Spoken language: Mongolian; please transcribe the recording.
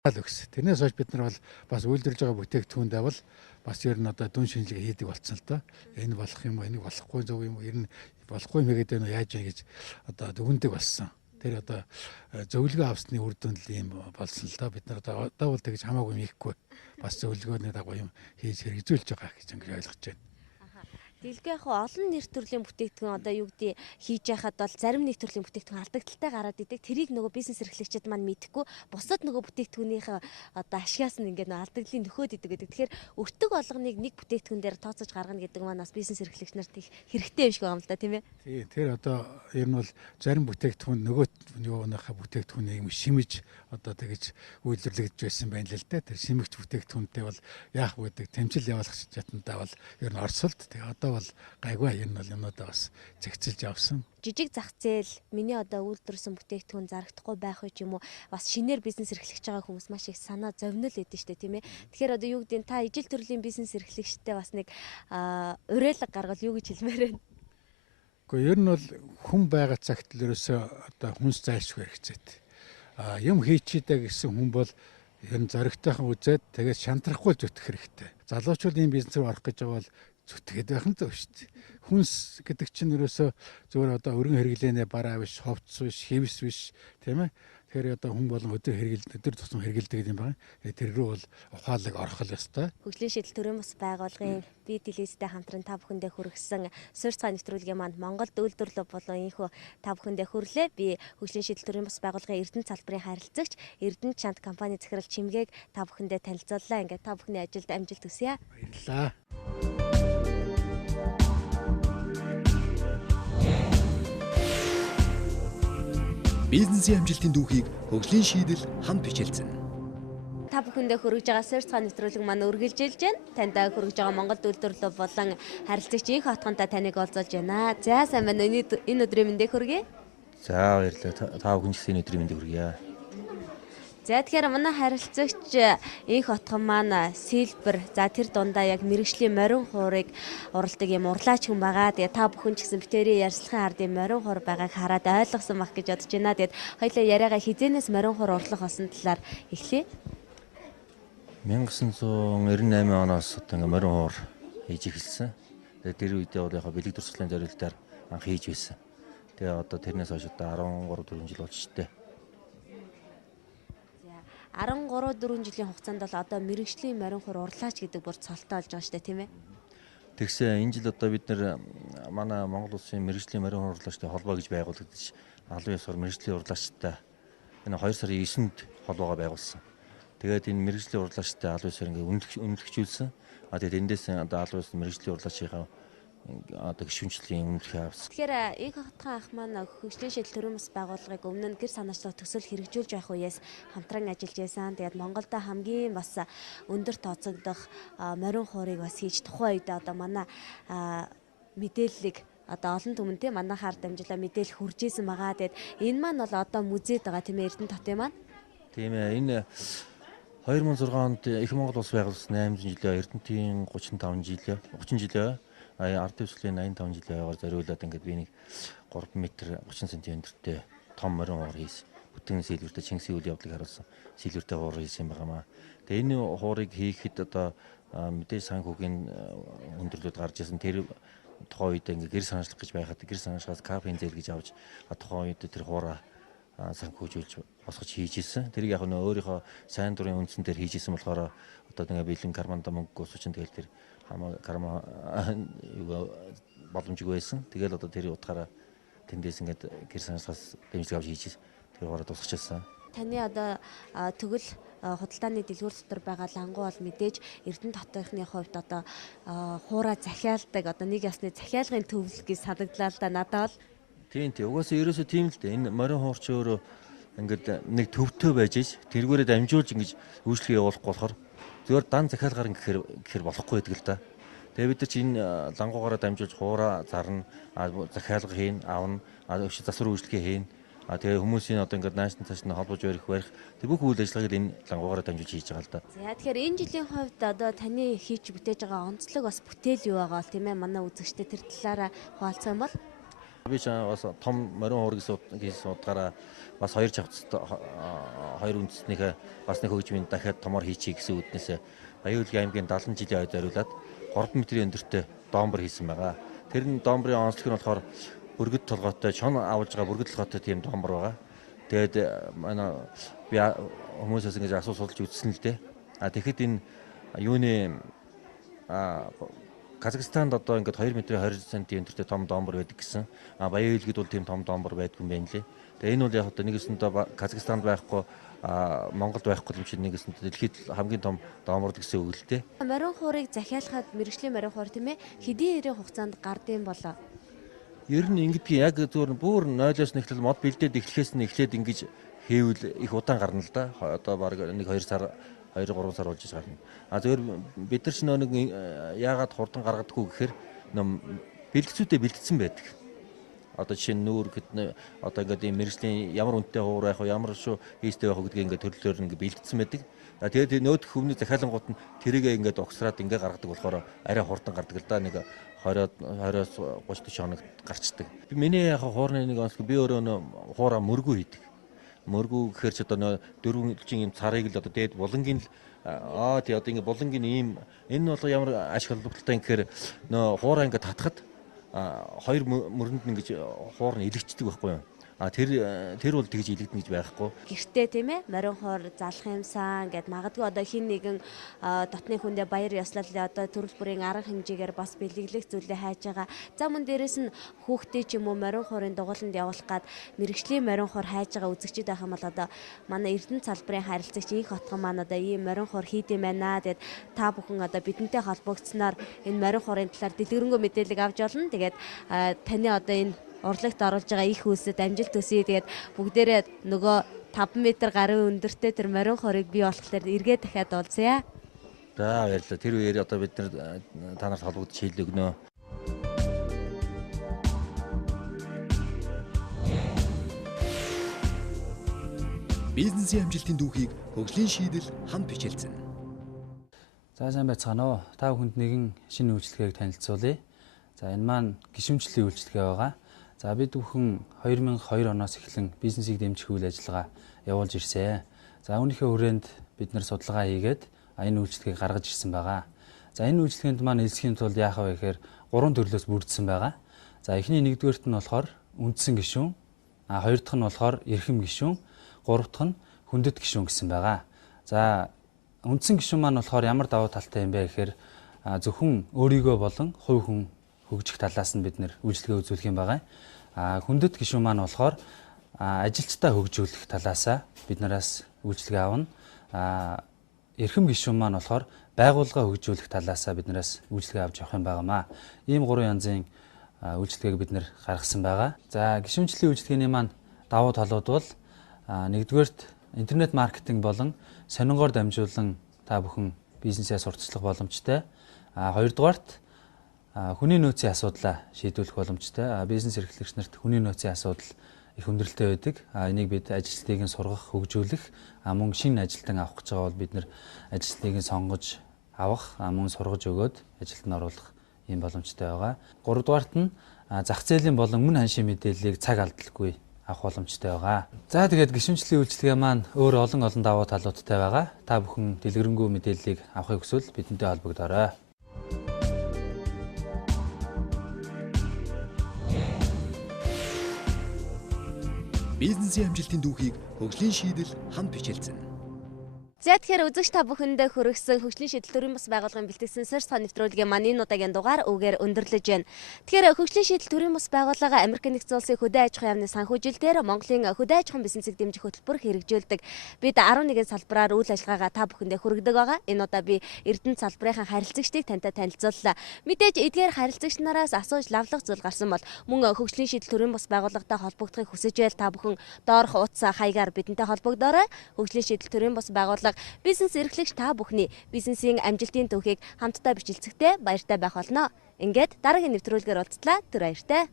Өгс. Тэрнээс хойш бид нар бол бас үйлдвэрлэж байгаа бүтээгдэхүүндээ бол бас ер нь одоо дүн шинжилгээ хийдэг болсон л доо. Энэ болох юм уу, энийг болохгүй зөв юм уу, ер нь болохгүй юм гэдэг нь яаж вэ гэж одоо дүгндэг болсон. Тэр одоо зөвлөгөө авсны үр дүн л юм болсон л доо. Бид нар одоо бол тэгж хамаагүй хийхгүй бас зөвлөгөөний дагуу юм хийж хэрэгжүүлж байгаа гэж ингэж ойлгож байна. Дэлгөө яг олон нэр төрлийн бүтээгдэхүүн одоо юу гэдэг хийж яхад бол зарим нэг төрлийн бүтээгдэхүүн алдагдaltaй гараад идэг. Тэрийг нөгөө бизнес эрхлэгчид маань мэдэхгүй бусад нөгөө бүтээгдэхүүнийхээ одоо ашигаас нь ингээд алдагдлын нөхөөд идэг гэдэг. Тэгэхээр өртөг болгоныг нэг бүтээгдэхүүн дээр тооцож гаргана гэдэг маань бас бизнес эрхлэгч нарт их хэрэгтэй юм шиг байгаа юм л да, тийм ээ. Тийм. Тэр одоо ер нь бол зарим бүтээгдэхүүн нөгөө юуныхаа бүтээгдэхүүнийг шимэж одоо тэгж үйлдвэрлэгдэж байсан байна л да. Тэр шимэгч бүтээгдэхүүнтэй бол яах вэ гэдэг тэмцэл явуулах чадантаа бол ер нь орсолд. Тэгээ одоо бол гайгүй ер нь бол юмудаа бас зэгцэлж явсан. Жижиг зах зээл миний одоо үйлдвэрсэн бүтээгдэхүүн зарагдахгүй байх үе юм уу бас шинээр бизнес эрхлэж байгаа хүмүүс маш их санаа зовнил өгдөн штэ тийм ээ. Тэгэхээр одоо юу гэдэг та ижил төрлийн бизнес эрхлэгчтэй бас нэг уриалга гаргал юу гэж хэлмээр байна. Гэхдээ ер нь бол хүн байгаа цагт л ерөөсөө одоо хүнс зайлшгүй хэрэгцээтэй. Юм хийчихдээ гэсэн хүн бол ер нь зоригтойхон үзээд тэгээд шантрахгүй зүтгэх хэрэгтэй. Залуучууд ийм бизнесээр орох гэж байгаа бол зүтгээд байх нь зөв шүү дээ. Хүнс гэдэг чинь ерөөсөө зөвхөн одоо өргөн хэрэглэнэ бараа биш, ховц биш, хэвс биш, тийм ээ. Тэгэхээр одоо хүн болон өдөр тусам хэрэгэлдэг юм байна. Тэр рүү бол ухаалаг орох л ёстой. Хөгжлийн шийдэл төрийн бас байгууллагын бие телевизтэй хамтран та бүхэндээ хүргэсэн суурь цай нэвтрүүлгийн манд Монголд үйлдвэрлэл болон ийхүү та бүхэндээ хүрлээ. Би хөгжлийн шийдэл төрийн бас байгууллагын Эрдэнэ салбарын харилцагч Эрдэнэ чант компани захирал Чимгээг та бүхэндээ танилцууллаа. Ингээд та бүхний ажилд амжилт хүсье. Баярлалаа. Бизнесийн амжилтын дүүхийг хөгжлийн шийдэл хамт бичэлцэн. Та бүхэндээ хүргэж байгаа суурь цай нэвтрүүлэг маань үргэлжилж байна. Танд хүргэж байгаа Монголд үйлдвэрлэл болон харилцагч Инх Хотгонтой таныг олзолж байна. За сайн байна. Энэ өдрийн мэндийг хүргэе. За баярлалаа. Та бүхэн ч гэсэн өдрийн мэндийг хүргье. За тэгэхээр манай харилцагч Инх Хотгон маань сэлбэр за тэр дундаа яг мэрэгжлийн морин хуурыг уралдаг юм урлаач хүн байгаа. Тэгээ та бүхэн ч гэсэн битэрийн ярьслахын ардын морин хуур байгааг хараад ойлгосон бах гэж бодож байна. Тэгээд хоёулаа яриагаа хизэнээс морин хуур урлах болсон талаар эхлэе. 1998 оноос одоо ингээ морин хуур хийж эхэлсэн. Тэгээд тэр үедээ бол яг бэлэг дурсгалын зорилтоор анх хийж байсан. Тэгээ одоо тэрнээс хойш одоо 13 4 жил болж штэ. 13-4 жилийн хугацаанд бол одоо мэрэгжлийн морин хуур урлаач гэдэг бүр цолтой болж байгаа шүү дээ тийм ээ. Тэгсэн энэ жил одоо бид нэр манай Монгол улсын мэрэгжлийн морин хуур урлаачтай холбоо гэж байгуулагдаж албан ёсоор мэрэгжлийн урлаачтай энэ 2 сарын 9-нд холбоогоо байгуулсан. Тэгээд энэ мэрэгжлийн урлаачтай албан ёсоор ингээ үнэлэгчүүлсэн. Тэгээд эндээс одоо албан ёсны мэрэгжлийн урлаачийн одоо гишүүнчлийн өмнөх авсан. Тэгэхээр Инх Хотгон ах маань хөгжлийн шийдэл төрийн бас байгууллагыг өмнө нь гэр санаачлал төсөл хэрэгжүүлж явах үеэс хамтран ажиллаж байсан. Тэгээд Монголд хамгийн бас өндөр тооцогдох морин хуурыг бас хийж тухайн үед одоо манай мэдээллийг одоо олон түмэнтэй манайхаар дамжуулаад мэдээлэл хүрж исэн байгаа. Тэгээд энэ маань бол одоо музейд байгаа тийм ээ Эрдэнэ хотын маань. Тийм ээ энэ 2006 онд Их Монгол улс байгуулсан 8 жилээ Эрдэнэтийн 30 жилээ ард дэвсглийн 85 жилийн хойгоор зориулаад ингээд би нэг 3 м 30 см-тэй том морин хуур хийсэн. Бүтэн сэлвэртэй Чингисийн үйл явдлыг харуулсан сэлвэртэй хуур хийсэн юм байнамаа. Тэгээ энэ хуурыг хийхэд одоо мэдээж санхүүгийн өндөрлөд гарч ирсэн тэр тухайн үед ингээд гэр санаачлах гэж байхад гэр санаачлахаас кафен зээл гэж авч тухайн үед тэр хуураа санхүүжүүлж босгож хийж ирсэн. Тэрийг яг нөө өөрийнхөө сайн дурын үндсэн дээр хийж ирсэн болохоор одоо ингээ бэлэн карманда мөнгө гусуучин тэгэл тэр карма боломжгүй байсан. Тэгэл одоо тэр утгаараа тэндээс ингээд гэр санаачлахаас дэмжлэг авч хийж тэр хуураа тусгачихсан. Таны одоо тэгвэл худалдааны дэлгүүр дотор байгаа лангуу бол мэдээж Эрдэнэ хотынхны хувьд одоо хуураа захиалдаг одоо нэг ясны захиалгын төвлөл гэж санагдлаа л да надад бол. Тийм угаасаа ерөөсөө тийм л дээ. Энэ морин хуурч өөрөө ингээд нэг төвтэй байж ш тэргүүрээ дамжуулж ингэж үйлчлэг явуулахгүй болохоор зөвөр дан захиалгаар гэхээр болохгүй байдаг л да. Тэгээ бид нар чи энэ лангуугаараа дамжуулж хуураа зарна, захиалга хийн, авна, өшөө засвар үйлчлэгээ хийн. Тэгээ хүмүүсийн одоо ингээд наашны цааш нь холбож барих тэр бүх үйл ажиллагааг энэ лангуугаараа дамжуулж хийж байгаа л да. За тэгэхээр энэ жилийн хувьд одоо таны хийж бүтээж байгаа онцлог бас бүтээл юу байгаа бол тийм ээ манай үзэгчтэй тэр талаараа хуваалцсан бол Би ч бас том морин хуур гэсэн утгаараа бас хоёр чавцтай хоёр үндэснийхээ бас нэг хөгжмийн дахиад томор хийчихье гэсэн үднээс Баян-Улгийн аймгийн 70 жилийн ойд зориулаад 3 метрийн өндөртэй доомбор хийсэн байгаа. Тэр нь доомбрын онцлог нь болохоор бүргэд толгойтой, шон авалж байгаа бүргэд толгойтой тийм доомбор байгаа. Тэгээд манай би хүмүүсээс ингэж асуу судалж үзсэн л дээ. Тэгэхэд энэ юуны Казахстанд одоо ингээд 2 метрийн 20 см өндөртэй том доомбор байдаг гэсэн. Баян-Улгид бол тийм том доомбор байдгүй юм байна лээ. Тэгээ энэ бол яг одоо нэгэсэндээ Казахстанд байхгүй Монголд байхгүй юм шиг нэгэсэндээ дэлхийд хамгийн том доомбор гэсэн үг л дээ. Морин хуурыг захиалахад мэрэгжлийн морин хуур тийм ээ хэдийн эрийн хугацаанд гардыг болоо. Ер нь ингэдгийг яг зөвхөн бүр 0-оос нэхтэл мод бэлдээд эхлэхээс нь эхлээд ингэж хийвэл их удаан гарна л да. Одоо баг 1-2 сар 2-3 сар болж гарна. Зөвхөн бид нар ч нэг яагаад хурдан гаргадаггүй гэхээр бэлгэцүүдээ бэлдсэн байдаг. Одоо жишээ нь нүүр гэдэг одоо ингээд ийм мэрэгжлийн ямар үнэтэй хуур байх вэ, ямар шүү хийстэй байх вэ гэдгийг ингээд төрлөөр ингээд бэлдсэн байдаг. Тэгээд нөт хүмүүний захиалангууд нь тэрийгээ ингээд огсраад ингээд гаргадаг болохоор арай хурдан гардаг л да. Нэг 20-оос 30 хоногт гарчдаг. Миний яг хуурны нэг онцлог би өөрөө хуураа мөргүү хийдэг. Мөргүү гэхээр ч одоо 4 жилийн юм царыг л одоо дээд булангийн л тий одоо ингэ булангийн ийм энэ нь бол ямар ашиг холбогдолтой юм гэхээр нөө хуураа ингэ татхад хоёр мөрөнд нь ингэж хуур нь илэгчдэг байхгүй юу? Тэр бол тэгж илэгдэн гэж байхгүй. Гэртээ тийм ээ морин хуур залах юмсан гэд магадгүй одоо хин нэгэн дотны хүндээ баяр ёслол одоо төрөл бүрийн арга хэмжээгээр бас бэлэглэх зүйлээ хайж байгаа. За мөн дээрэс нь хүүхдээ ч юм уу морин хуурын дугууланд явуулах гад мэрэгжлийн морин хуур хайж байгаа үзэгчид байх юм бол одоо манай Эрдэнэ салбарын харилцагч Инх Хотгон маань одоо ийм морин хуур хийдэм байна гэд та бүхэн одоо бидэнтэй холбогдсоноор энэ морин хуурын талаар дэлгэрэнгүй мэдээлэл авч олно. Тэгээд таны одоо энэ урлагт оруулж байгаа их хүйсэд амжилт төсөе. Тэгээд бүгдээрээ нөгөө 5 м гарын өндөртэй тэр морин хорыг бий болохоор эргээ дахиад уулзъя. За баярлалаа. Тэр үеэр одоо бид нар та нарт холбогдож хийл өгнө. Бизнесийн амжилтын дүүхийг хөгжлийн шийдэл хамт бичэлцэн. За сайн байцгаана уу. Та бүхэнд нэгэн шинэ үйлчлэгийг танилцуулъя. За энэ маань гишүүнчлийн үйлчлэгээ байгаа. За бид бүхэн 2002 оноос эхлэн бизнесийг дэмжих үйл ажиллагаа явуулж ирсэн. За үүнийхээ хүрээнд бид нар судалгаа хийгээд энэ үйлчлэгийг гаргаж ирсэн байгаа. За энэ үйлчлэгэнд маань элсхийн тулд яах вэ гэхээр 3 төрлөөс бүрдсэн байгаа. За эхний нэгдүгээрт нь болохоор үндсэн гишүүн, хоёр дахь нь болохоор эрхэм гишүүн, гурав дахь нь хүндэт гишүүн гэсэн байгаа. За үндсэн гишүүн маань болохоор ямар давуу талтай юм бэ гэхээр зөвхөн өөрийгөө болон хувь хүн хөгжих талаас нь бид нэр үйлчлэгээ үзүүлэх юм байгаа. Хүндэт гишүүн маань болохоор ажилчдаа хөгжүүлэх талаасаа бид нараас үйлчлэгээ авна. Эрхэм гишүүн маань болохоор байгууллага хөгжүүлэх талаасаа бид нараас үйлчлэгээ авч явах юм байнамаа. Ийм 3 янзын үйлчлэгээг бид нэр гаргасан байгаа. За гишүүнчлийн үйлчлэгээний маань давуу талууд бол нэгдүгээрт интернет маркетинг болон сонингоор дамжуулан та бүхэн бизнесээ сурталчлах боломжтой. Хоёрдугаарт хүний нөөцийн асуудлаа шийдвэрлэх боломжтой. Бизнес эрхлэгч нарт хүний нөөцийн асуудал их өндөрлөлтэй байдаг. Энийг бид ажилчдыг нь сургах, хөгжүүлэх, мөн шинэ ажилтан авах гэж байгаа бол бид нэр ажилтныг нь сонгож авах, мөн сургаж өгөөд ажилд нь оруулах ийм боломжтой байгаа. Гуравдугаарт нь зах зээлийн болон мөн ханшийн мэдээллийг цаг алдалгүй авах боломжтой байгаа. За тэгээд гишүүнчлийн үйлчлэгээ маань өөр олон давуу талуудтай байгаа. Та бүхэн дэлгэрэнгүй мэдээллийг авахыг хүсвэл бидэнтэй холбогдоорой. Бизнесийн амжилтын дүүхийг хөгжлийн шийдэл хамт бичэлцэн. За тэгэхээр үзэгч та бүхэндээ хүргэсэн хөгжлийн шийдэл төрийн бас байгууллагын бэлтгэсэн сар сан нэвтрүүлгийн маань энэ удаагийн дугаар үгээр өндөрлөж байна. Тэгэхээр хөгжлийн шийдэл төрийн бас байгууллага Америкийн нэгдсэн улсын хөдөө аж ахуйн яамны санхүүжилтээр Монголын хөдөө аж ахуйн бизнесийг дэмжих хөтөлбөр хэрэгжүүлдэг. Бид 11 салбараар үйл ажиллагаагаа та бүхэндээ хүргэдэг байгаа. Энэ удаа би Эрдэнэ салбарын харилцагчдыг тантай танилцууллаа. Мэдээж эдгээр харилцагч нараас асууж лавлах зүйл гарсан бол мөн хөгжлийн шийдэл төрийн бас байгууллагатай холбогдохыг хүсэж байл та бүхэн доорх утас хаягаар бидэнтэй холбогдоорой. Хөгжлийн шийдэл төрийн бас байгууллага бизнес эрхлэгч та бүхний бизнесийн амжилтын түүхийг хамтдаа бичлцэхдээ баяртай байх болно. Ингээд дараагийн нэвтрүүлгээр уулзлаа. Түр баяртай.